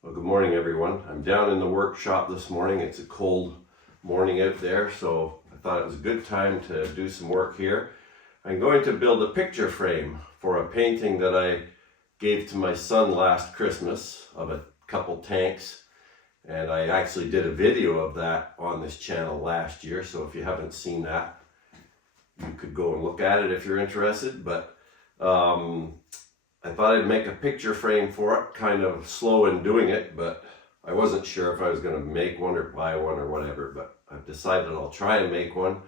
Well, good morning, everyone. I'm down in the workshop this morning. It's a cold morning out there, so I thought it was a good time to do some work here. I'm going to build a picture frame for a painting that I gave to my son last Christmas of a couple tanks, and I actually did a video of that on this channel last year, so if you haven't seen that, you could go and look at it if you're interested. But I thought I'd make a picture frame for it, kind of slow in doing it, but I wasn't sure if I was going to make one or buy one or whatever, but I've decided I'll try and make one.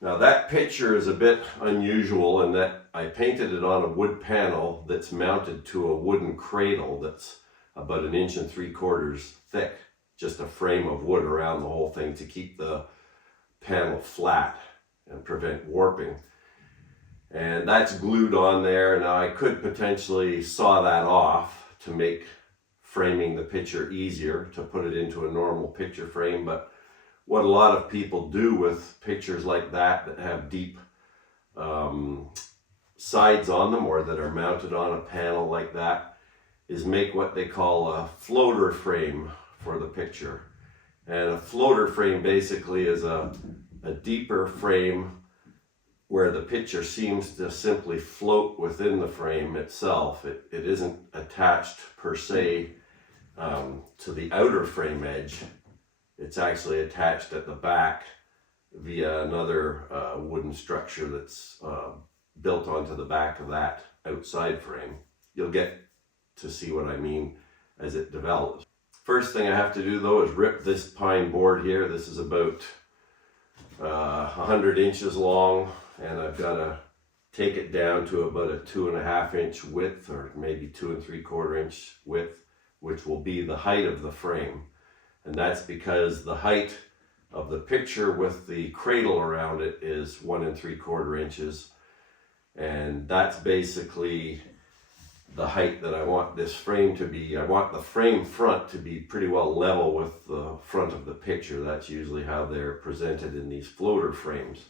Now that picture is a bit unusual in that I painted it on a wood panel that's mounted to a wooden cradle that's about 1 3/4 inches thick, just a frame of wood around the whole thing to keep the panel flat and prevent warping. And that's glued on there. Now I could potentially saw that off to make framing the picture easier, to put it into a normal picture frame. But what a lot of people do with pictures like that have deep sides on them, or that are mounted on a panel like that, is make what they call a floater frame for the picture. And a floater frame basically is a deeper frame where the picture seems to simply float within the frame itself. It isn't attached per se to the outer frame edge. It's actually attached at the back via another wooden structure that's built onto the back of that outside frame. You'll get to see what I mean as it develops. First thing I have to do though is rip this pine board here. This is about 100 inches long, and I've got to take it down to about a 2.5 inch width, or maybe 2 3/4 inch width, which will be the height of the frame. And that's because the height of the picture with the cradle around it is 1 3/4 inches. And that's basically the height that I want this frame to be. I want the frame front to be pretty well level with the front of the picture. That's usually how they're presented in these floater frames.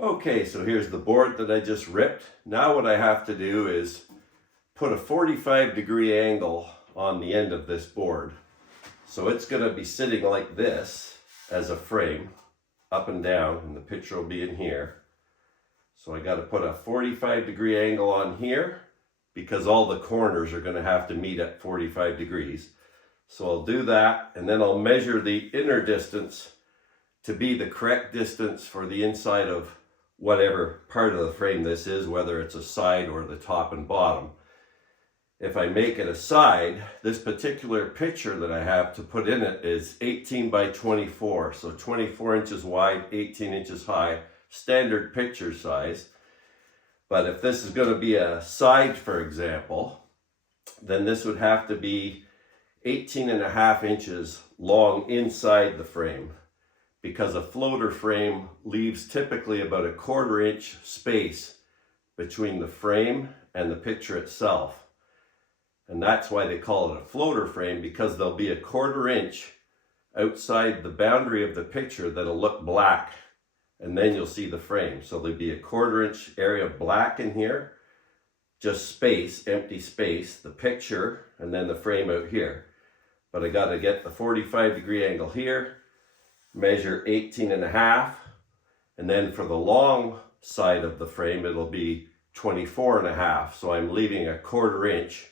Okay, so here's the board that I just ripped. Now what I have to do is put a 45-degree angle on the end of this board. So it's going to be sitting like this as a frame, up and down, and the picture will be in here. So I got to put a 45-degree angle on here because all the corners are going to have to meet at 45 degrees. So I'll do that, and then I'll measure the inner distance to be the correct distance for the inside of whatever part of the frame this is, whether it's a side or the top and bottom. If I make it a side, this particular picture that I have to put in it is 18 by 24, so 24 inches wide, 18 inches high, standard picture size. But if this is going to be a side, for example, then this would have to be 18.5 inches long inside the frame, because a floater frame leaves typically about a 1/4 inch space between the frame and the picture itself. And that's why they call it a floater frame, because there'll be a 1/4 inch outside the boundary of the picture that'll look black, and then you'll see the frame. So there'll be a 1/4 inch area of black in here, just space, empty space, the picture, and then the frame out here. But I got to get the 45-degree angle here, measure 18.5, and then for the long side of the frame it'll be 24.5. So I'm leaving a 1/4 inch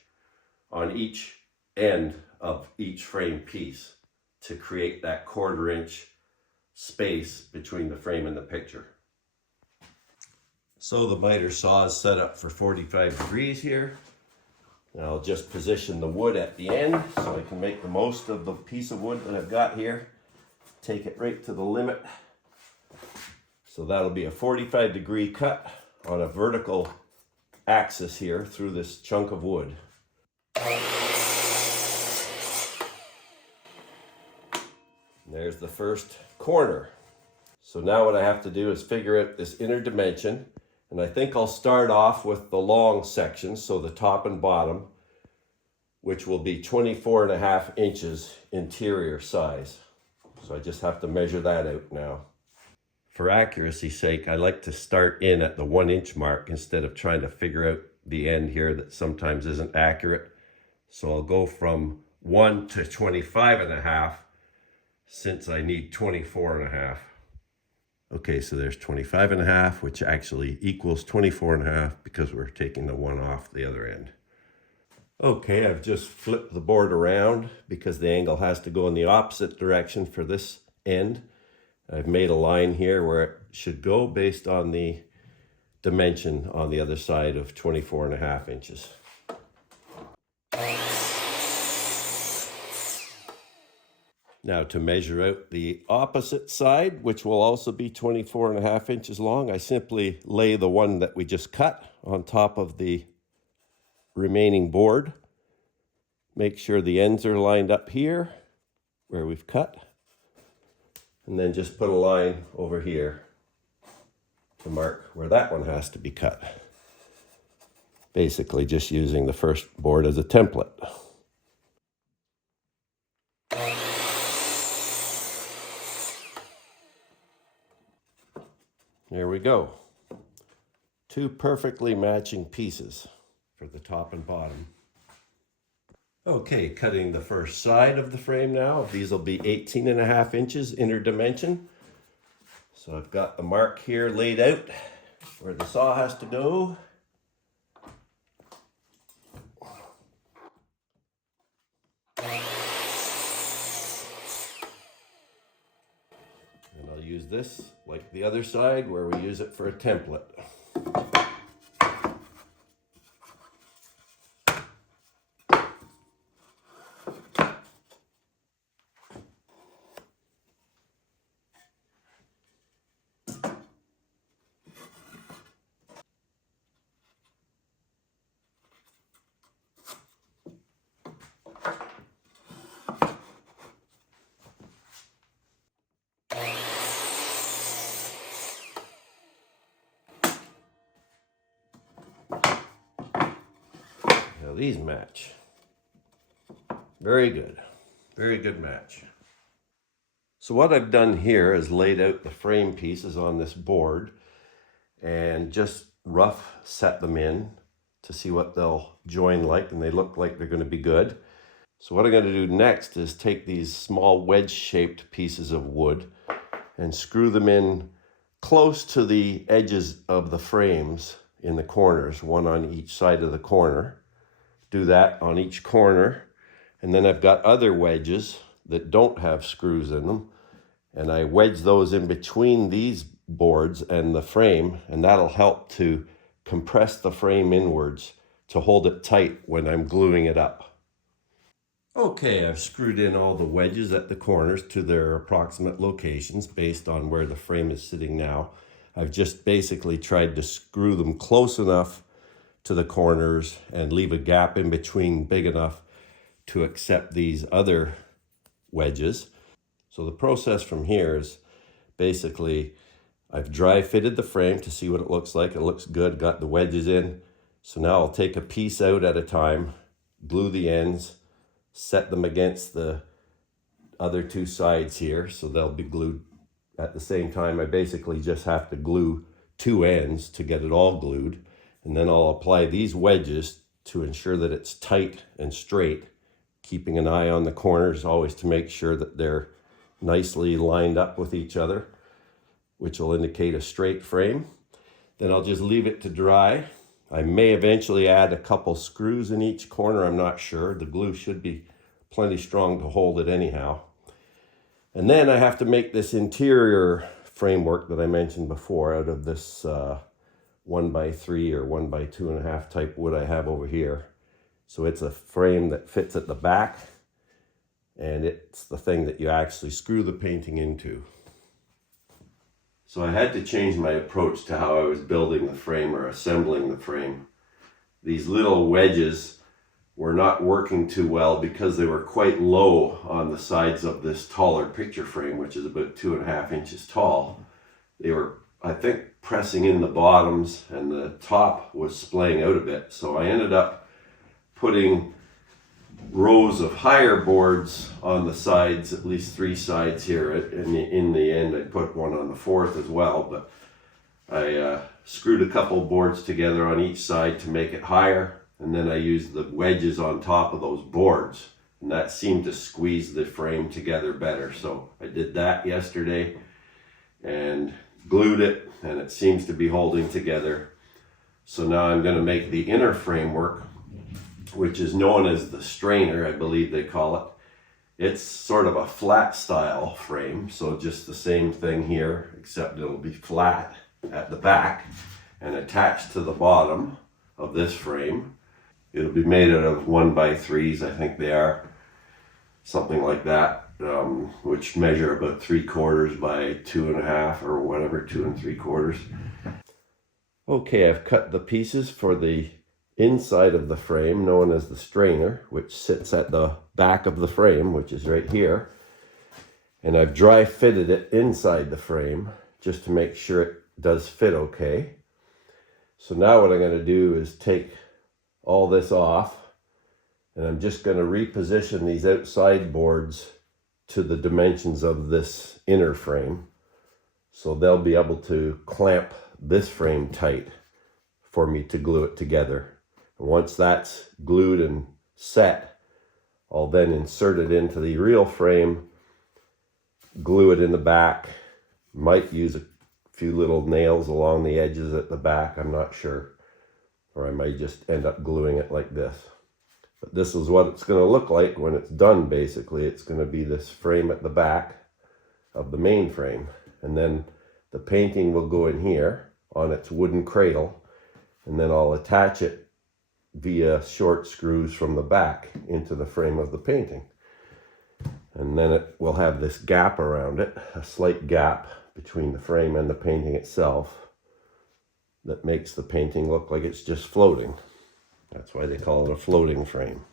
on each end of each frame piece to create that 1/4 inch space between the frame and the picture. So the miter saw is set up for 45 degrees here. Now I'll just position the wood at the end so I can make the most of the piece of wood that I've got here. Take it right to the limit. So that'll be a 45-degree cut on a vertical axis here through this chunk of wood. There's the first corner. So now what I have to do is figure out this inner dimension, and I think I'll start off with the long section, so the top and bottom, which will be 24.5 inches interior size. So I just have to measure that out now. For accuracy's sake, I like to start in at the 1 inch mark instead of trying to figure out the end here that sometimes isn't accurate. So I'll go from 1 to 25.5 since I need 24.5. Okay, so there's 25.5, which actually equals 24.5 because we're taking the 1 off the other end. Okay, I've just flipped the board around because the angle has to go in the opposite direction for this end. I've made a line here where it should go based on the dimension on the other side of 24.5 inches. Now to measure out the opposite side, which will also be 24.5 inches long, I simply lay the one that we just cut on top of the remaining board. Make sure the ends are lined up here where we've cut. And then just put a line over here to mark where that one has to be cut. Basically just using the first board as a template. There we go. 2 perfectly matching pieces for the top and bottom. Okay, cutting the first side of the frame now. These will be 18.5 inches inner dimension. So I've got the mark here laid out where the saw has to go. And I'll use this like the other side where we use it for a template. Now these match. Very good. Very good match. So what I've done here is laid out the frame pieces on this board and just rough set them in to see what they'll join like, and they look like they're going to be good. So what I'm going to do next is take these small wedge-shaped pieces of wood and screw them in close to the edges of the frames in the corners, one on each side of the corner. Do that on each corner, and then I've got other wedges that don't have screws in them, and I wedge those in between these boards and the frame, and that'll help to compress the frame inwards to hold it tight when I'm gluing it up. Okay, I've screwed in all the wedges at the corners to their approximate locations based on where the frame is sitting now. I've just basically tried to screw them close enough to the corners and leave a gap in between big enough to accept these other wedges. So the process from here is basically I've dry fitted the frame to see what it looks like. It looks good, got the wedges in. So now I'll take a piece out at a time, glue the ends, set them against the other 2 sides here so they'll be glued at the same time. I basically just have to glue 2 ends to get it all glued. And then I'll apply these wedges to ensure that it's tight and straight, keeping an eye on the corners always to make sure that they're nicely lined up with each other, which will indicate a straight frame. Then I'll just leave it to dry. I may eventually add a couple screws in each corner, I'm not sure. The glue should be plenty strong to hold it anyhow. And then I have to make this interior framework that I mentioned before out of this 1x3 or 1x2.5 type wood I have over here. So it's a frame that fits at the back, and it's the thing that you actually screw the painting into. So I had to change my approach to how I was building the frame or assembling the frame. These little wedges were not working too well because they were quite low on the sides of this taller picture frame, which is about 2.5 inches tall. They were, I think, pressing in the bottoms, and the top was splaying out a bit. So I ended up putting rows of higher boards on the sides, at least 3 sides here. In the end, I put one on the 4th as well, but I screwed a couple boards together on each side to make it higher, and then I used the wedges on top of those boards, and that seemed to squeeze the frame together better. So I did that yesterday and glued it, and it seems to be holding together. So now I'm going to make the inner framework, which is known as the strainer, I believe they call it. It's sort of a flat style frame, so just the same thing here, except it'll be flat at the back and attached to the bottom of this frame. It'll be made out of 1x3s, I think they are, something like that, which measure about 3/4 by 2.5 or whatever, 2 3/4. Okay, I've cut the pieces for the inside of the frame, known as the strainer, which sits at the back of the frame, which is right here. And I've dry fitted it inside the frame just to make sure it does fit okay. So now what I'm going to do is take all this off, and I'm just going to reposition these outside boards to the dimensions of this inner frame, so they'll be able to clamp this frame tight for me to glue it together. And once that's glued and set, I'll then insert it into the real frame, glue it in the back, might use a few little nails along the edges at the back, I'm not sure. Or I might just end up gluing it like this. But this is what it's going to look like when it's done, basically. It's going to be this frame at the back of the main frame. And then the painting will go in here on its wooden cradle, and then I'll attach it via short screws from the back into the frame of the painting. And then it will have this gap around it, a slight gap between the frame and the painting itself, that makes the painting look like it's just floating. That's why they call it a floating frame.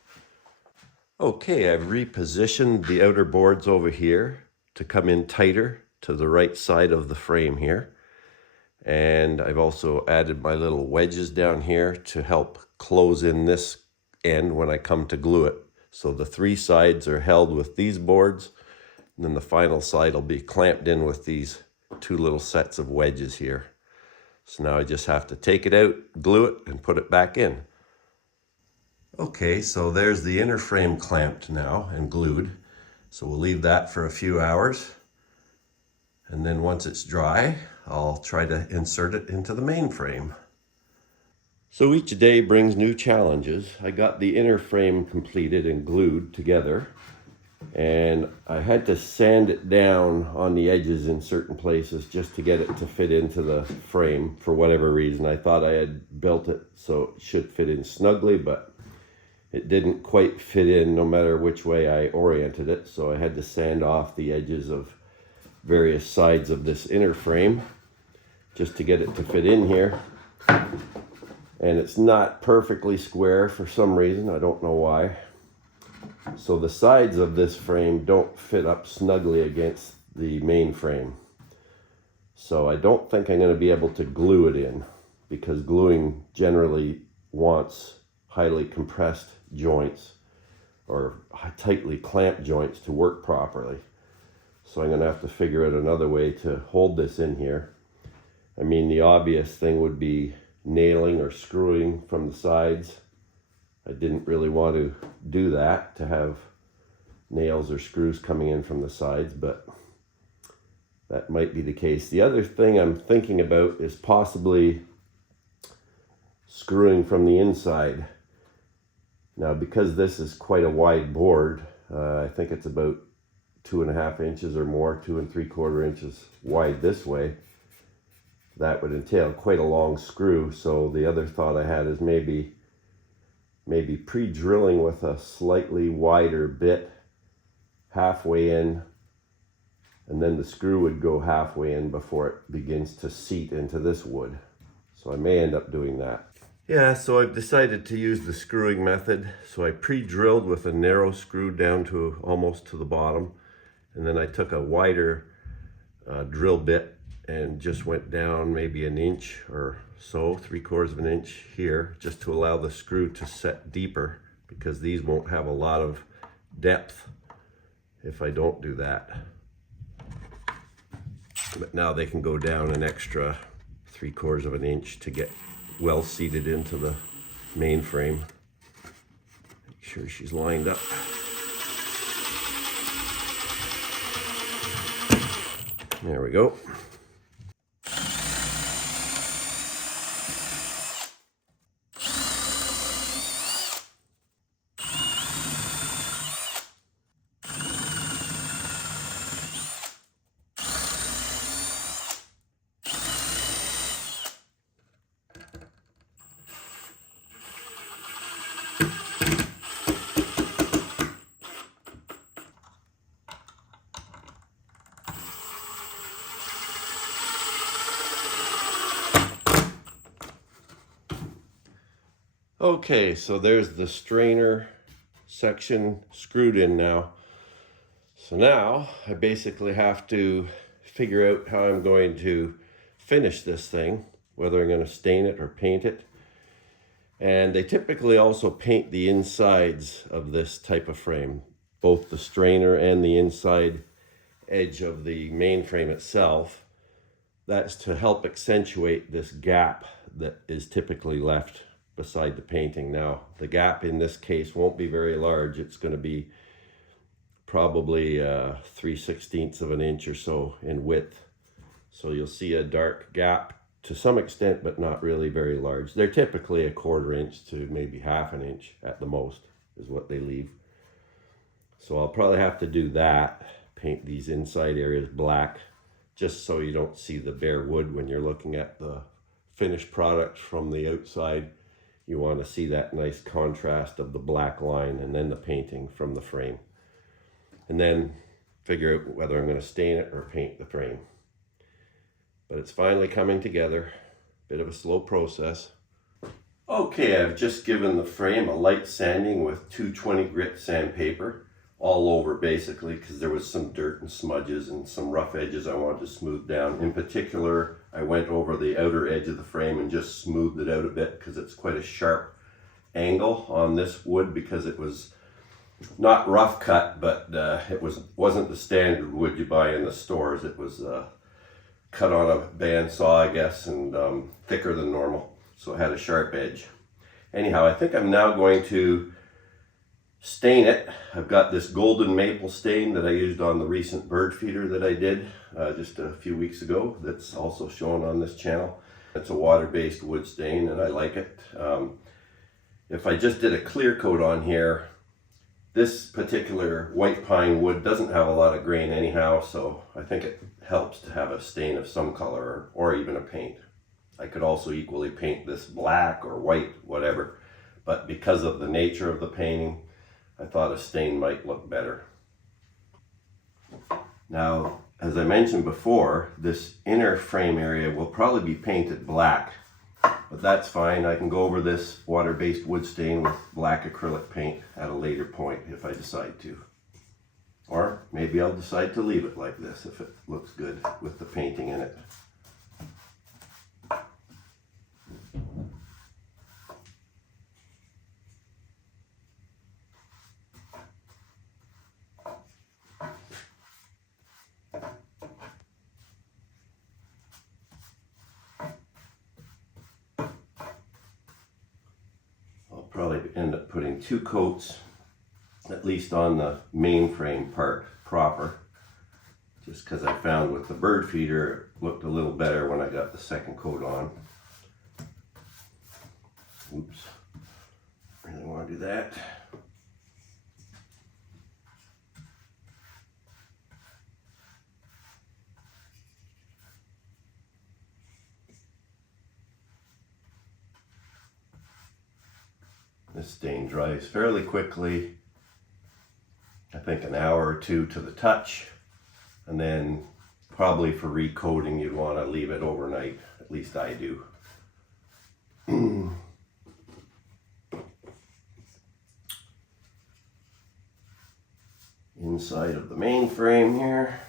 Okay, I've repositioned the outer boards over here to come in tighter to the right side of the frame here. And I've also added my little wedges down here to help close in this end when I come to glue it. So the 3 sides are held with these boards, and then the final side will be clamped in with these 2 little sets of wedges here. So now I just have to take it out, glue it, and put it back in. Okay, so there's the inner frame clamped now and glued. So we'll leave that for a few hours. And then once it's dry, I'll try to insert it into the main frame. So each day brings new challenges. I got the inner frame completed and glued together, and I had to sand it down on the edges in certain places just to get it to fit into the frame for whatever reason. I thought I had built it so it should fit in snugly, but it didn't quite fit in no matter which way I oriented it. So I had to sand off the edges of various sides of this inner frame just to get it to fit in here. And it's not perfectly square for some reason, I don't know why. So the sides of this frame don't fit up snugly against the main frame. So I don't think I'm going to be able to glue it in, because gluing generally wants highly compressed joints or tightly clamped joints to work properly. So I'm going to have to figure out another way to hold this in here. I mean, the obvious thing would be nailing or screwing from the sides. I didn't really want to do that, to have nails or screws coming in from the sides, but that might be the case. The other thing I'm thinking about is possibly screwing from the inside. Now, because this is quite a wide board, I think it's about 2.5 inches or more, 2 3/4 inches wide this way. that would entail quite a long screw. So the other thought I had is maybe pre-drilling with a slightly wider bit halfway in, and then the screw would go halfway in before it begins to seat into this wood. So I may end up doing that. Yeah, so I've decided to use the screwing method. So I pre-drilled with a narrow screw down to almost to the bottom, and then I took a wider drill bit and just went down maybe an inch or so, 3/4 of an inch here, just to allow the screw to set deeper, because these won't have a lot of depth if I don't do that. But now they can go down an extra 3/4 of an inch to get well seated into the main frame. Make sure she's lined up. There we go. Okay, so there's the strainer section screwed in now. So now I basically have to figure out how I'm going to finish this thing, whether I'm going to stain it or paint it. And they typically also paint the insides of this type of frame, both the strainer and the inside edge of the main frame itself. That's to help accentuate this gap that is typically left beside the painting. Now, the gap in this case won't be very large. It's going to be probably 3/16 of an inch or so in width. So you'll see a dark gap to some extent, but not really very large. They're typically 1/4 inch to maybe 1/2 inch at the most is what they leave. So I'll probably have to do that, paint these inside areas black, just so you don't see the bare wood when you're looking at the finished product from the outside. You want to see that nice contrast of the black line and then the painting from the frame. And then figure out whether I'm going to stain it or paint the frame. But it's finally coming together. Bit of a slow process. Okay, I've just given the frame a light sanding with 220 grit sandpaper all over basically, because there was some dirt and smudges and some rough edges I wanted to smooth down. In particular, I went over the outer edge of the frame and just smoothed it out a bit, because it's quite a sharp angle on this wood, because it was not rough cut, but it wasn't the standard wood you buy in the stores. It was cut on a bandsaw, I guess, and thicker than normal, so it had a sharp edge. Anyhow, I think I'm now going to stain it. I've got this golden maple stain that I used on the recent bird feeder that I did just a few weeks ago, that's also shown on this channel. It's a water-based wood stain and I like it. If I just did a clear coat on here, this particular white pine wood doesn't have a lot of grain anyhow, so I think it helps to have a stain of some color, or even a paint. I could also equally paint this black or white, whatever, but because of the nature of the painting, I thought a stain might look better. Now, as I mentioned before, this inner frame area will probably be painted black, but that's fine. I can go over this water-based wood stain with black acrylic paint at a later point if I decide to. Or maybe I'll decide to leave it like this if it looks good with the painting in it. Probably end up putting 2 coats, at least on the mainframe part proper, just because I found with the bird feeder it looked a little better when I got the second coat on. Oops, really want to do that. This stain dries fairly quickly. I think an hour or two to the touch. And then probably for recoating, you'd want to leave it overnight. At least I do. Inside of the main frame here.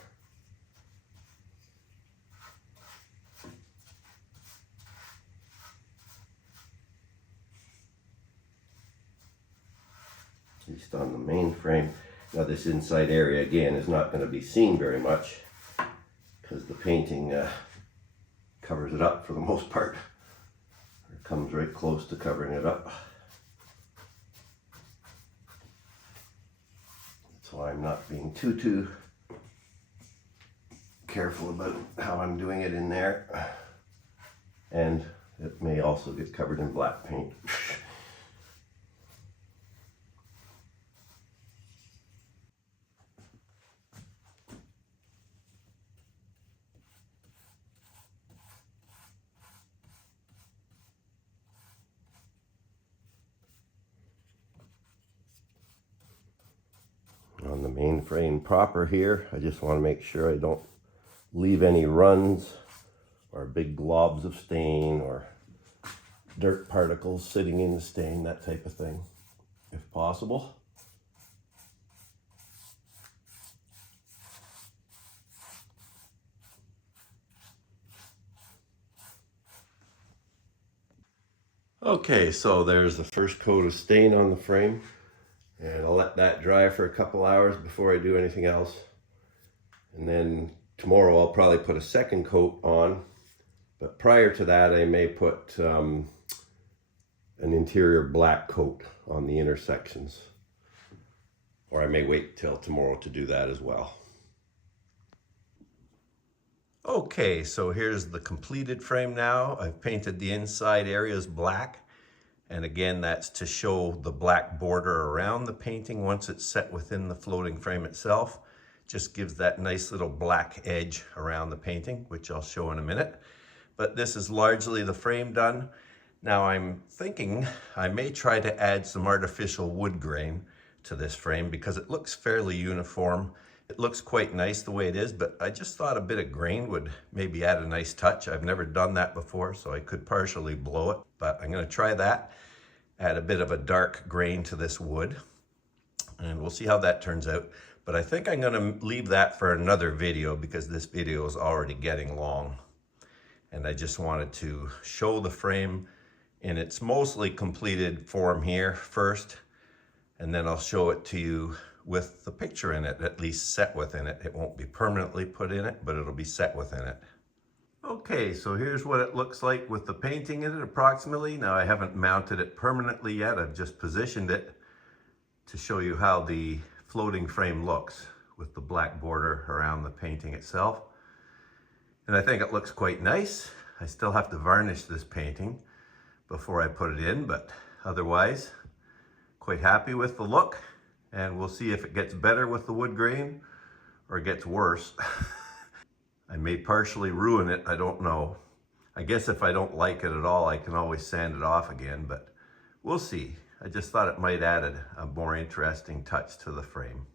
At least on the main frame. Now this inside area again is not going to be seen very much because the painting covers it up for the most part. It comes right close to covering it up. So I'm not being too careful about how I'm doing it in there. And it may also get covered in black paint. On the main frame proper here, I just want to make sure I don't leave any runs or big globs of stain or dirt particles sitting in the stain, that type of thing, if possible. Okay, so there's the first coat of stain on the frame. And I'll let that dry for a couple hours before I do anything else. And then tomorrow I'll probably put a second coat on. But prior to that, I may put an interior black coat on the intersections. Or I may wait till tomorrow to do that as well. Okay, so here's the completed frame now. I've painted the inside areas black. And again, that's to show the black border around the painting once it's set within the floating frame itself. Just gives that nice little black edge around the painting, which I'll show in a minute. But this is largely the frame done. Now I'm thinking I may try to add some artificial wood grain to this frame because it looks fairly uniform. It looks quite nice the way it is, but I just thought a bit of grain would maybe add a nice touch. I've never done that before, so I could partially blow it, but I'm going to try that. Add a bit of a dark grain to this wood, and we'll see how that turns out. But I think I'm going to leave that for another video because this video is already getting long. And I just wanted to show the frame in its mostly completed form here first, and then I'll show it to you with the picture in it, at least set within it. It won't be permanently put in it, but it'll be set within it. Okay, so here's what it looks like with the painting in it approximately. Now I haven't mounted it permanently yet. I've just positioned it to show you how the floating frame looks with the black border around the painting itself. And I think it looks quite nice. I still have to varnish this painting before I put it in, but otherwise, quite happy with the look. And we'll see if it gets better with the wood grain or it gets worse. I may partially ruin it, I don't know. I guess if I don't like it at all, I can always sand it off again, but we'll see. I just thought it might add a more interesting touch to the frame.